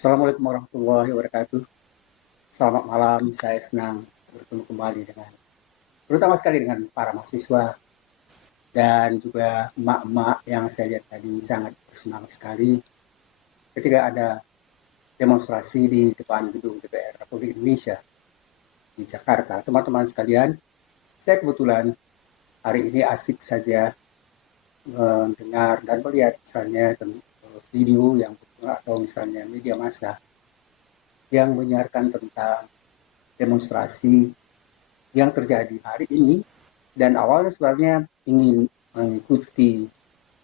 Assalamualaikum warahmatullahi wabarakatuh. Selamat malam, saya senang bertemu kembali dengan, terutama sekali dengan para mahasiswa dan juga emak-emak yang saya lihat tadi sangat bersemangat sekali ketika ada demonstrasi di depan gedung DPR Republik Indonesia di Jakarta. Teman-teman sekalian, saya kebetulan hari ini asik saja mendengar dan melihat misalnya video yang atau misalnya media massa yang menyiarkan tentang demonstrasi yang terjadi hari ini, dan awalnya sebenarnya ingin mengikuti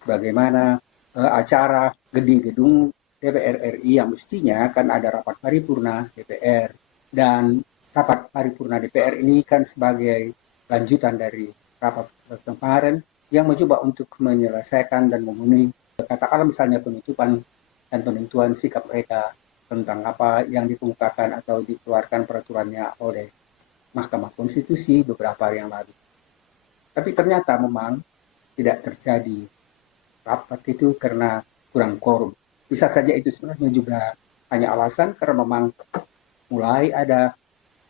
bagaimana acara di gedung DPR RI yang mestinya kan ada rapat paripurna DPR, dan rapat paripurna DPR ini kan sebagai lanjutan dari rapat kemarin yang mencoba untuk menyelesaikan dan memenuhi katakanlah misalnya penutupan dan penentuan sikap mereka tentang apa yang dikemukakan atau dikeluarkan peraturannya oleh Mahkamah Konstitusi beberapa hari yang lalu. Tapi ternyata memang tidak terjadi rapat itu karena kurang quorum. Bisa saja itu sebenarnya juga hanya alasan karena memang mulai ada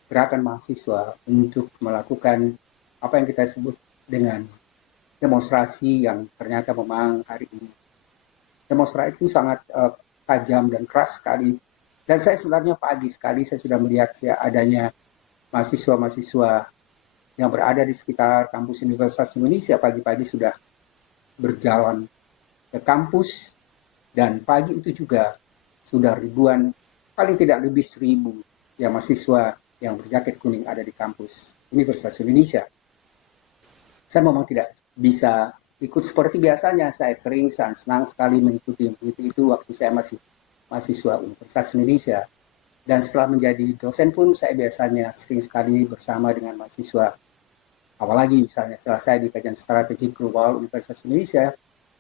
gerakan mahasiswa untuk melakukan apa yang kita sebut dengan demonstrasi yang ternyata memang hari ini. Demonstrasi itu sangat tajam dan keras sekali. Dan saya sebenarnya pagi sekali saya sudah melihat ya, adanya mahasiswa-mahasiswa yang berada di sekitar kampus Universitas Indonesia pagi-pagi sudah berjalan ke kampus, dan pagi itu juga sudah ribuan, paling tidak lebih 1.000 ya mahasiswa yang berjaket kuning ada di kampus Universitas Indonesia. Saya memang tidak bisa ikut seperti biasanya, saya sering senang sekali mengikuti itu waktu saya masih mahasiswa Universitas Indonesia. Dan setelah menjadi dosen pun saya biasanya sering sekali bersama dengan mahasiswa. Apalagi misalnya setelah saya di kajian strategi global Universitas Indonesia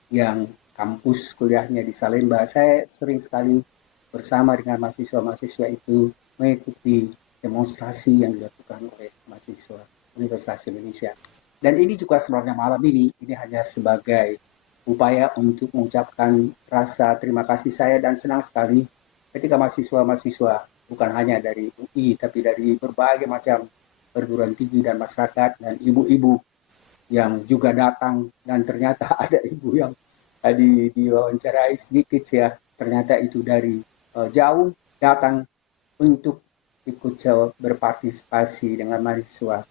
yang kampus kuliahnya di Salemba, saya sering sekali bersama dengan mahasiswa-mahasiswa itu mengikuti demonstrasi yang dilakukan oleh mahasiswa Universitas Indonesia. Dan ini juga sebenarnya malam ini hanya sebagai upaya untuk mengucapkan rasa terima kasih saya dan senang sekali ketika mahasiswa-mahasiswa bukan hanya dari UI, tapi dari berbagai macam perguruan tinggi dan masyarakat, dan ibu-ibu yang juga datang, dan ternyata ada ibu yang tadi diwawancarai sedikit ya, ternyata itu dari jauh datang untuk ikut berpartisipasi dengan mahasiswa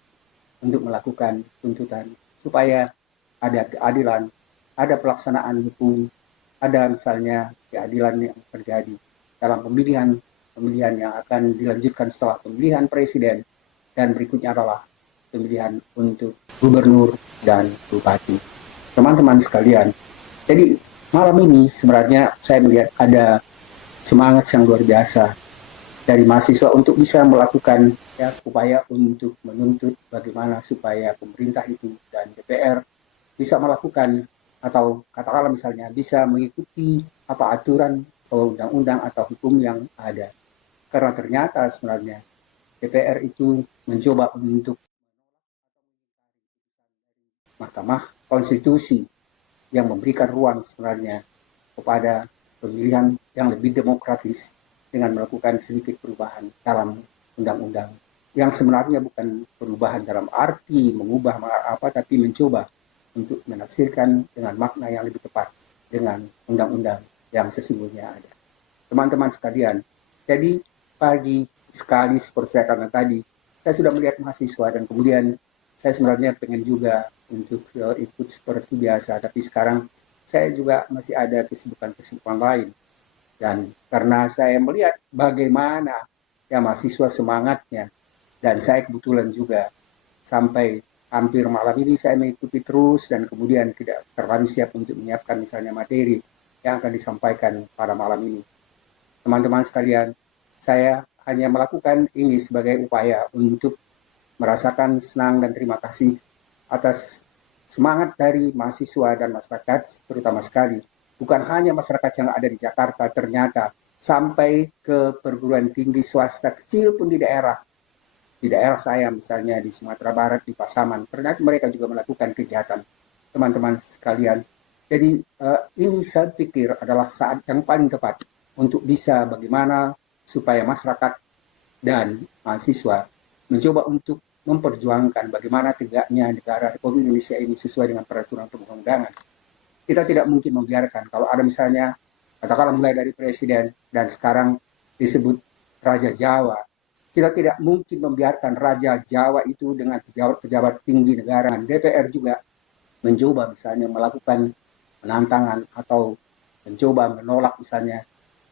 untuk melakukan tuntutan supaya ada keadilan, ada pelaksanaan hukum, ada misalnya keadilan yang terjadi dalam pemilihan yang akan dilanjutkan setelah pemilihan presiden, dan berikutnya adalah pemilihan untuk gubernur dan bupati. Teman-teman sekalian, jadi malam ini sebenarnya saya melihat ada semangat yang luar biasa dari mahasiswa untuk bisa melakukan ya, upaya untuk menuntut bagaimana supaya pemerintah itu dan DPR bisa melakukan atau katakanlah misalnya bisa mengikuti apa aturan undang-undang atau hukum yang ada. Karena ternyata sebenarnya DPR itu mencoba untuk Mahkamah Konstitusi yang memberikan ruang sebenarnya kepada pemilihan yang lebih demokratis dengan melakukan sedikit perubahan dalam undang-undang yang sebenarnya bukan perubahan dalam arti mengubah apa, tapi mencoba untuk menafsirkan dengan makna yang lebih tepat dengan undang-undang yang sesungguhnya ada. Teman-teman sekalian, jadi pagi sekali seperti saya katakan tadi, saya sudah melihat mahasiswa dan kemudian saya sebenarnya pengen juga untuk ikut seperti biasa, tapi sekarang saya juga masih ada kesibukan-kesibukan lain. Dan karena saya melihat bagaimana ya mahasiswa semangatnya, dan saya kebetulan juga sampai hampir malam ini saya mengikuti terus, dan kemudian tidak terlalu siap untuk menyiapkan misalnya materi yang akan disampaikan pada malam ini. Teman-teman sekalian, saya hanya melakukan ini sebagai upaya untuk merasakan senang dan terima kasih atas semangat dari mahasiswa dan masyarakat, terutama sekali bukan hanya masyarakat yang ada di Jakarta, ternyata sampai ke perguruan tinggi swasta kecil pun di daerah saya misalnya di Sumatera Barat, di Pasaman, ternyata mereka juga melakukan kegiatan. Teman-teman sekalian, jadi ini saya pikir adalah saat yang paling tepat untuk bisa bagaimana supaya masyarakat dan mahasiswa mencoba untuk memperjuangkan bagaimana tegaknya negara Republik Indonesia ini sesuai dengan peraturan perundang-undangan. Kita tidak mungkin membiarkan kalau ada misalnya, katakanlah mulai dari presiden dan sekarang disebut Raja Jawa, kita tidak mungkin membiarkan Raja Jawa itu dengan pejabat-pejabat tinggi negara. DPR juga mencoba misalnya melakukan penantangan atau mencoba menolak misalnya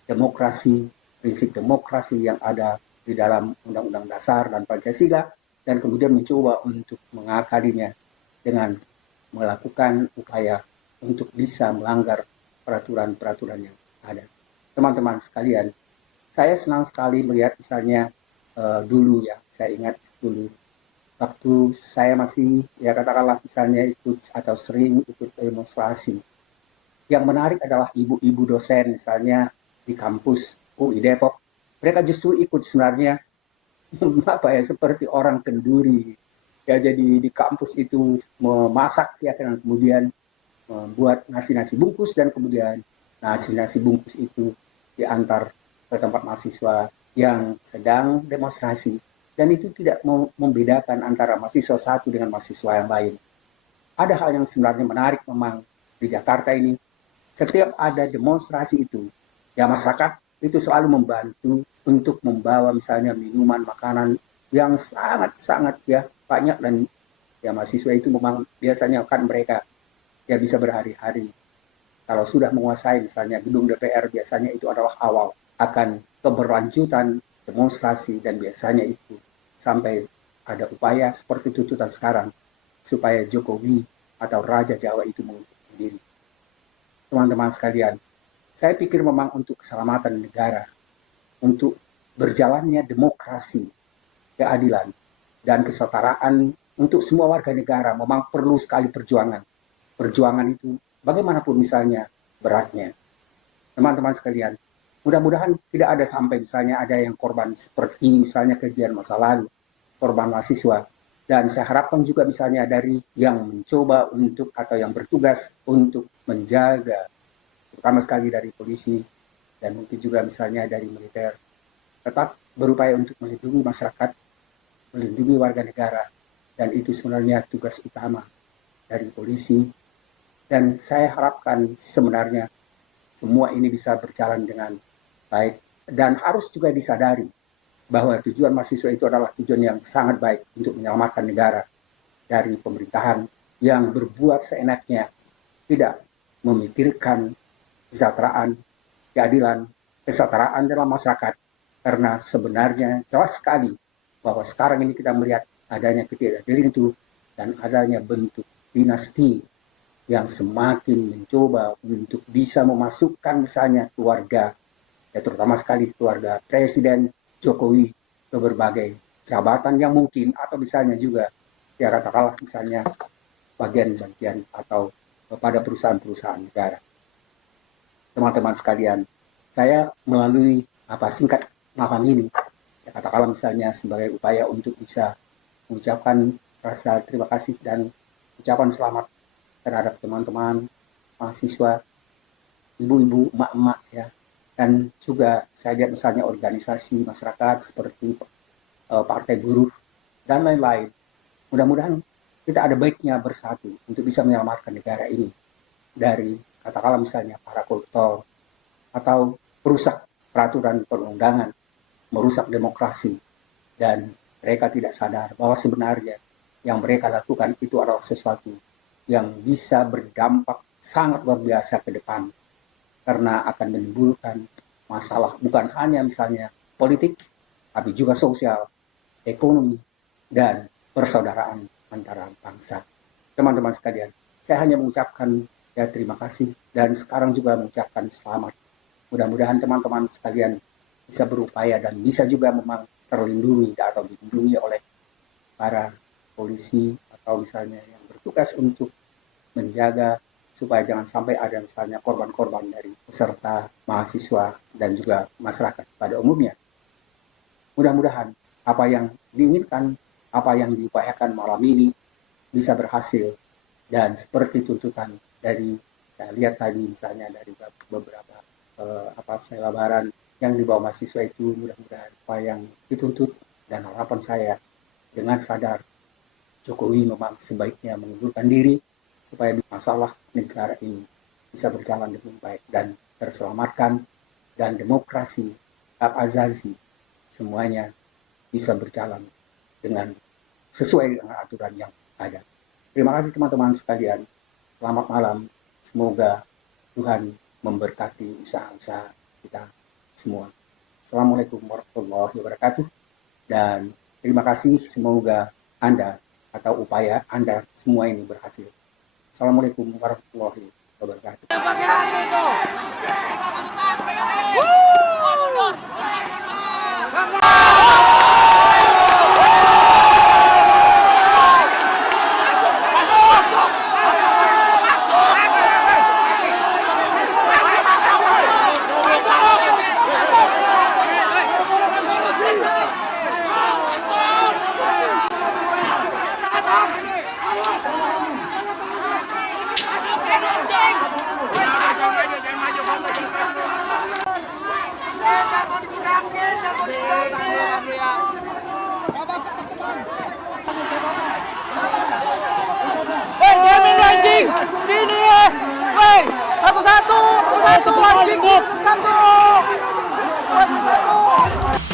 demokrasi, prinsip demokrasi yang ada di dalam Undang-Undang Dasar dan Pancasila, dan kemudian mencoba untuk mengakalinya dengan melakukan upaya untuk bisa melanggar peraturan-peraturan yang ada. Teman-teman sekalian, saya senang sekali melihat misalnya dulu ya, saya ingat dulu waktu saya masih ya katakanlah misalnya ikut atau sering ikut demonstrasi. Yang menarik adalah ibu-ibu dosen misalnya di kampus UI Depok. Mereka justru ikut sebenarnya apa ya seperti orang kenduri. Ya jadi di kampus itu memasak ya dan kemudian membuat nasi-nasi bungkus dan kemudian nasi-nasi bungkus itu diantar ke tempat mahasiswa yang sedang demonstrasi. Dan itu tidak membedakan antara mahasiswa satu dengan mahasiswa yang lain. Ada hal yang sebenarnya menarik memang di Jakarta ini. Setiap ada demonstrasi itu, ya masyarakat itu selalu membantu untuk membawa misalnya minuman, makanan yang sangat-sangat ya banyak, dan ya mahasiswa itu memang biasanya kan mereka ya bisa berhari-hari. Kalau sudah menguasai misalnya gedung DPR, biasanya itu adalah awal akan keberlanjutan demonstrasi, dan biasanya itu sampai ada upaya seperti tuntutan sekarang supaya Jokowi atau Raja Jawa itu mengundurkan diri. Teman-teman sekalian, saya pikir memang untuk keselamatan negara, untuk berjalannya demokrasi, keadilan, dan kesetaraan untuk semua warga negara memang perlu sekali perjuangan. Perjuangan itu bagaimanapun misalnya beratnya. Teman-teman sekalian, mudah-mudahan tidak ada sampai misalnya ada yang korban seperti misalnya kejadian masa lalu, korban mahasiswa. Dan saya harapkan juga misalnya dari yang mencoba untuk atau yang bertugas untuk menjaga, terutama sekali dari polisi dan mungkin juga misalnya dari militer, tetap berupaya untuk melindungi masyarakat, melindungi warga negara. Dan itu sebenarnya tugas utama dari polisi. Dan saya harapkan sebenarnya semua ini bisa berjalan dengan baik. Dan harus juga disadari bahwa tujuan mahasiswa itu adalah tujuan yang sangat baik untuk menyelamatkan negara dari pemerintahan yang berbuat seenaknya, tidak memikirkan kesejahteraan, keadilan, kesetaraan dalam masyarakat. Karena sebenarnya jelas sekali bahwa sekarang ini kita melihat adanya ketidakadilan itu dan adanya bentuk dinasti yang semakin mencoba untuk bisa memasukkan misalnya keluarga, ya terutama sekali keluarga Presiden Jokowi ke berbagai jabatan yang mungkin, atau misalnya juga ya katakanlah misalnya bagian-bagian atau pada perusahaan-perusahaan negara. Teman-teman sekalian, saya melalui singkat malam ini, ya katakanlah misalnya sebagai upaya untuk bisa mengucapkan rasa terima kasih dan ucapan selamat terhadap teman-teman mahasiswa, ibu-ibu, emak-emak ya. Dan juga saya lihat misalnya organisasi masyarakat seperti partai buruh dan lain-lain. Mudah-mudahan kita ada baiknya bersatu untuk bisa menyelamatkan negara ini dari katakanlah misalnya para koruptor atau perusak peraturan perundangan, merusak demokrasi, dan mereka tidak sadar bahwa sebenarnya yang mereka lakukan itu adalah sesuatu yang bisa berdampak sangat luar biasa ke depan, karena akan menimbulkan masalah bukan hanya misalnya politik, tapi juga sosial, ekonomi, dan persaudaraan antara bangsa. Teman-teman sekalian, saya hanya mengucapkan ya terima kasih, dan sekarang juga mengucapkan selamat. Mudah-mudahan teman-teman sekalian bisa berupaya dan bisa juga memang terlindungi atau dilindungi oleh para polisi atau misalnya yang bertugas untuk menjaga supaya jangan sampai ada misalnya korban-korban dari peserta, mahasiswa, dan juga masyarakat pada umumnya. Mudah-mudahan apa yang diinginkan, apa yang diupayakan malam ini bisa berhasil, dan seperti tuntutan dari saya lihat tadi misalnya dari beberapa selebaran yang dibawa mahasiswa itu mudah-mudahan apa yang dituntut dan harapan saya dengan sadar Jokowi memang sebaiknya mengundurkan diri supaya masalah negara ini bisa berjalan dengan baik dan terselamatkan dan demokrasi, hak azazi semuanya bisa berjalan dengan sesuai dengan aturan yang ada. Terima kasih teman-teman sekalian. Selamat malam. Semoga Tuhan memberkati usaha-usaha kita semua. Assalamualaikum warahmatullahi wabarakatuh. Dan terima kasih, semoga Anda atau upaya Anda semua ini berhasil. Assalamualaikum warahmatullahi wabarakatuh. Anjing, sini ya, woi, satu-satu, anjing, satu, masih satu.